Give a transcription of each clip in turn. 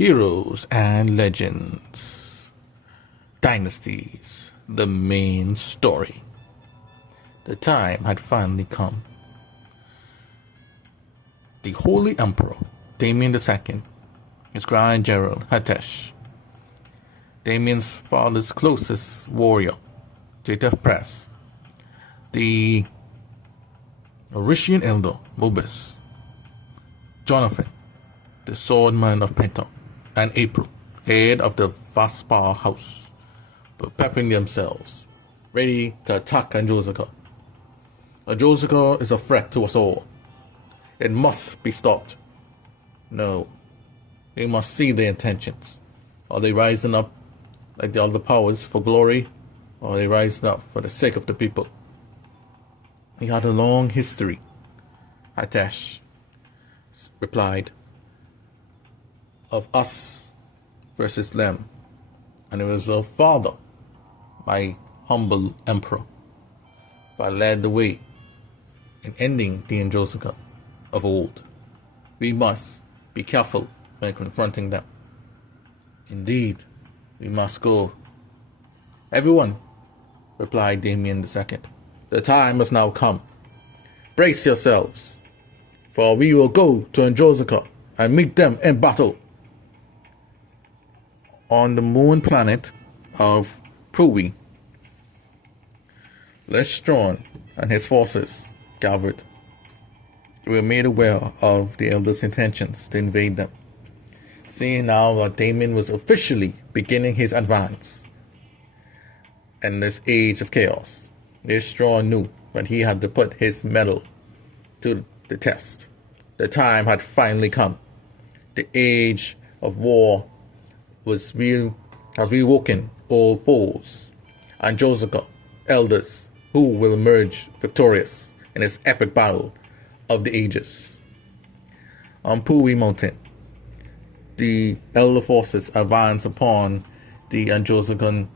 Heroes and Legends. Dynasties, the main story. The time had finally come. The Holy Emperor, Damien II, his grand general, Hatesh, Damien's father's closest warrior, Jatef Press, the Orician elder, Mobus, Jonathan, the swordman of Penta, and April, head of the Vaspar house, were prepping themselves, ready to attack Androsica. Androsica is a threat to us all. It must be stopped. No, we must see their intentions. Are they rising up like the other powers for glory, or are they rising up for the sake of the people? He had a long history, Hatesh replied, of us versus them, and it was a father, my humble emperor, that led the way in ending the Androsica of old. We must be careful when confronting them. Indeed, we must go. Everyone, replied Damien II, the time has now come. Brace yourselves, for we will go to Androsica and meet them in battle. On the moon planet of Pruwi, Lestron and his forces gathered. They were made aware of the Elders' intentions to invade them. Seeing now that Damien was officially beginning his advance in this age of chaos, Lestron knew that he had to put his mettle to the test. The time had finally come. The age of war has reawoken old foes. Androsica, elders, who will emerge victorious in this epic battle of the ages. On Pui Mountain, the elder forces advance upon the Androsican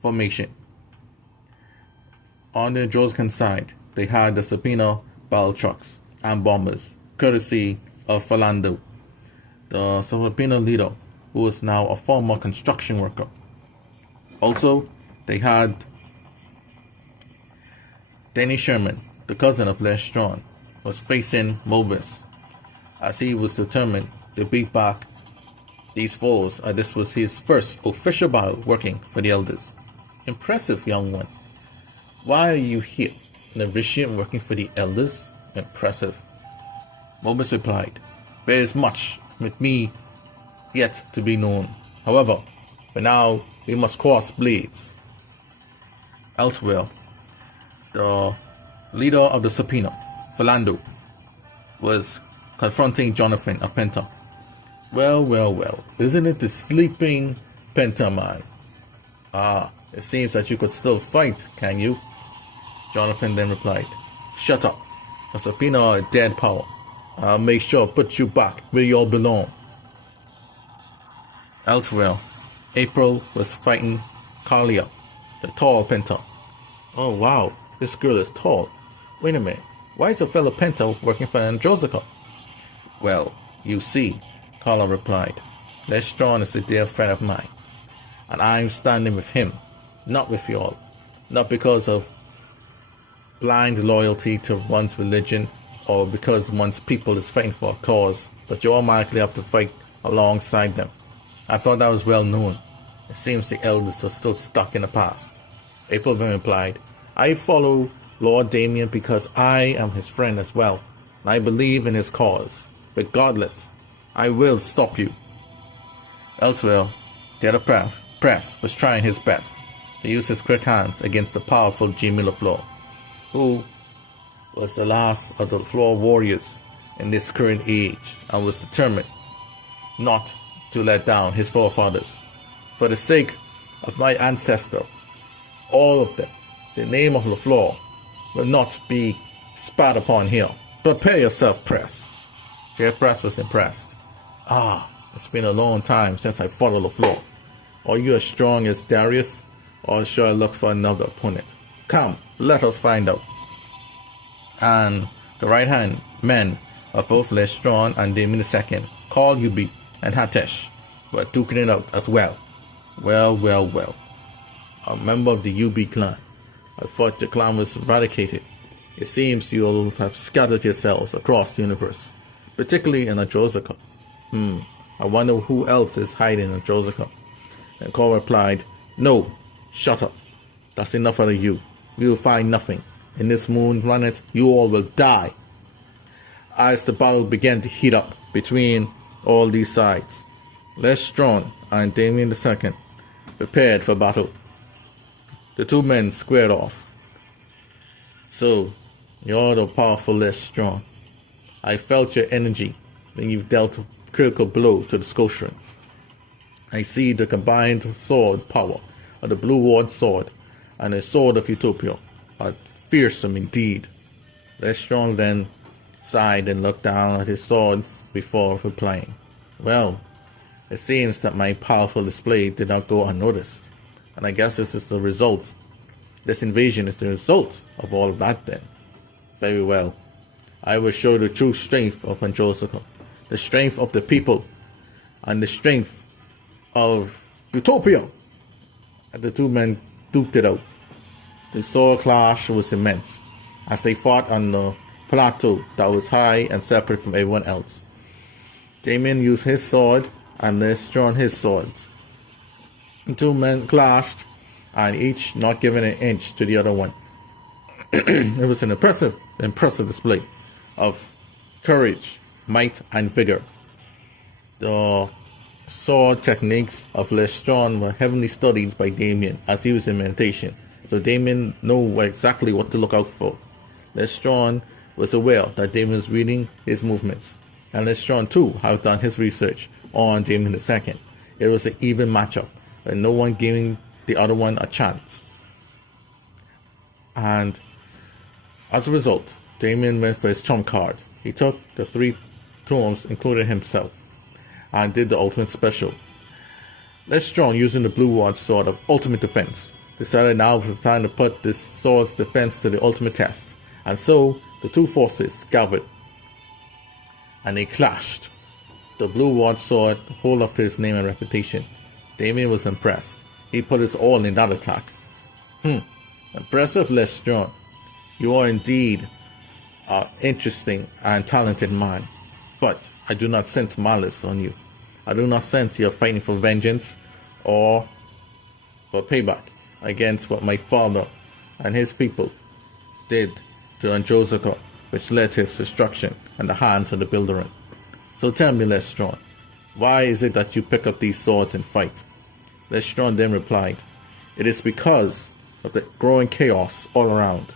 formation. On the Androsican side, they had the Sapina battle trucks and bombers, courtesy of Philando, the Sapina leader, who is now a former construction worker. Also, they had Denny Sherman, the cousin of Lestron, was facing Mobus, as he was determined to beat back these foes, as this was his first official battle working for the Elders. Impressive, young one. Why are you here, an Orician working for the Elders? Impressive. Mobus replied, there is much with me yet to be known. However, for now, we must cross blades. Elsewhere, the leader of the Sapina, Philando, was confronting Jonathan of Penta. Well, isn't it the sleeping Penta man? It seems that you could still fight, can you? Jonathan then replied, shut up. The Sapina are a dead power. I'll make sure to put you back where you all belong. Elsewhere, April was fighting Kalia, the tall Penta. Oh wow, this girl is tall. Wait a minute, why is a fellow Penta working for Androsica? Well, you see, Carla replied, Lestron is a dear friend of mine, and I'm standing with him, not with you all. Not because of blind loyalty to one's religion or because one's people is fighting for a cause, but you automatically have to fight alongside them. I thought that was well known. It seems the elders are still stuck in the past. April then replied, I follow Lord Damien because I am his friend as well, and I believe in his cause. Regardless, I will stop you. Elsewhere, the other press was trying his best to use his quick hands against the powerful Jimmy LaFleur, who was the last of the LaFleur warriors in this current age and was determined not to let down his forefathers. For the sake of my ancestor, all of them, the name of LaFleur will not be spat upon here. Prepare yourself, Press. J. Press was impressed. It's been a long time since I fought LaFleur. Are you as strong as Darius, or shall I look for another opponent? Come, let us find out. And the right-hand men of both Lestron and Damien II called Ubi and Hatesh were duking it out as well. Well. A member of the UB clan. I thought the clan was eradicated. It seems you'll have scattered yourselves across the universe, particularly in Androsica. I wonder who else is hiding in Androsica. And Cole replied, "No, shut up. That's enough out of you. We will find nothing. In this moon planet, you all will die." As the battle began to heat up between all these sides, Lestron and Damien II prepared for battle. The two men squared off. "So, you're the powerful Lestron. I felt your energy when you dealt a critical blow to the Scotian. I see the combined sword power of the Blue Ward sword and the sword of Utopia are fearsome indeed." Lestron then sighed and looked down at his swords before replying, "Well, it seems that my powerful display did not go unnoticed, and I guess this invasion is the result of all of that then. Very well. I will show the true strength of Androsica, the strength of the people, and the strength of Utopia." And the two men duked it out. The sword clash was immense, as they fought on the plateau that was high and separate from everyone else. Damien used his sword, and Lestron his swords. The two men clashed, and each not giving an inch to the other one. It was an impressive display of courage, might, and vigor. The sword techniques of Lestron were heavily studied by Damien as he was in meditation, so Damien knew exactly what to look out for. Lestron was aware that Damien was reading his movements, and Lestron too had done his research on Damien II. It was an even matchup, and no one giving the other one a chance. And as a result, Damien went for his trump card. He took the three tombs, including himself, and did the ultimate special. Lestron, using the Blue Ward sword of ultimate defense, decided now was the time to put this sword's defense to the ultimate test. And so the two forces gathered, and they clashed. The Blue Ward sword hold up his name and reputation. Damien was impressed. He put his all in that attack. Impressive, Lestron. You are indeed an interesting and talented man, but I do not sense malice on you. I do not sense you're fighting for vengeance or for payback against what my father and his people did to Androsica, which led to his destruction and the hands of the Builderin. So tell me, Lestron, why is it that you pick up these swords and fight? Lestron then replied, "It is because of the growing chaos all around.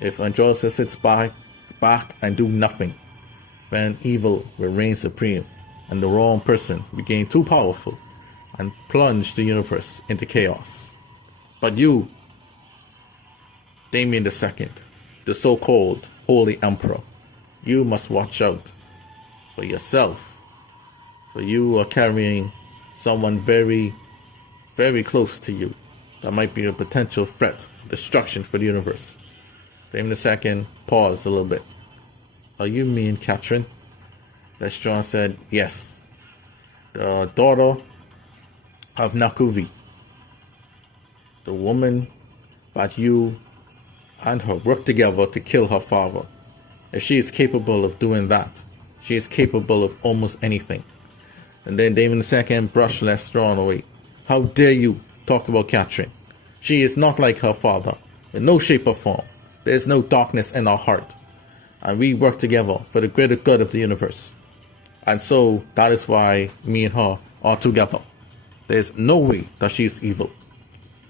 If Androsica sits back and do nothing, then evil will reign supreme, and the wrong person became too powerful and plunged the universe into chaos. But you, Damien II, the so-called Holy Emperor, you must watch out for yourself, for you are carrying someone very, very close to you that might be a potential threat of destruction for the universe." Damien II paused a little bit. "Are you mean Catherine?" Lestron said, "Yes, the daughter of Nakuvi, the woman that you and her worked together to kill her father. If she is capable of doing that, she is capable of almost anything." And then Damien II brushed Lestron away. "How dare you talk about Catherine? She is not like her father, in no shape or form. There is no darkness in our heart, and we work together for the greater good of the universe. And so that is why me and her are together. There is no way that she is evil."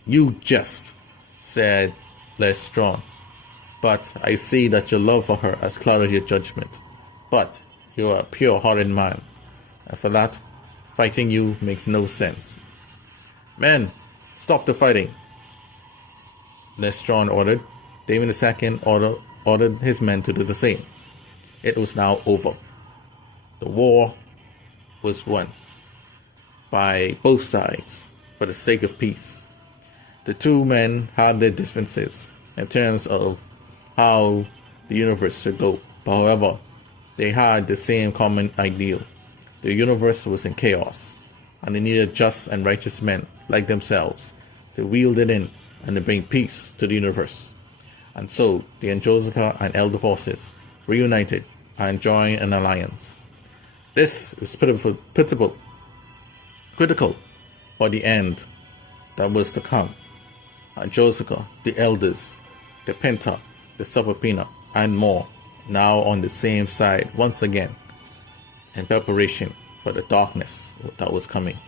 "You jest," said Lestron, "but I see that your love for her has clouded your judgment. But you are a pure-hearted man, and for that, fighting you makes no sense." "Men, stop the fighting," Lestron ordered. Damien II ordered his men to do the same. It was now over. The war was won by both sides for the sake of peace. The two men had their differences in terms of how the universe should go. But however, they had the same common ideal. The universe was in chaos, and they needed just and righteous men like themselves to wield it in and to bring peace to the universe. And so the Androsican and Elder forces reunited and joined an alliance. This was critical for the end that was to come. Androsica, the Elders, the Penta, the Subpina, and more, now on the same side once again, in preparation for the darkness that was coming.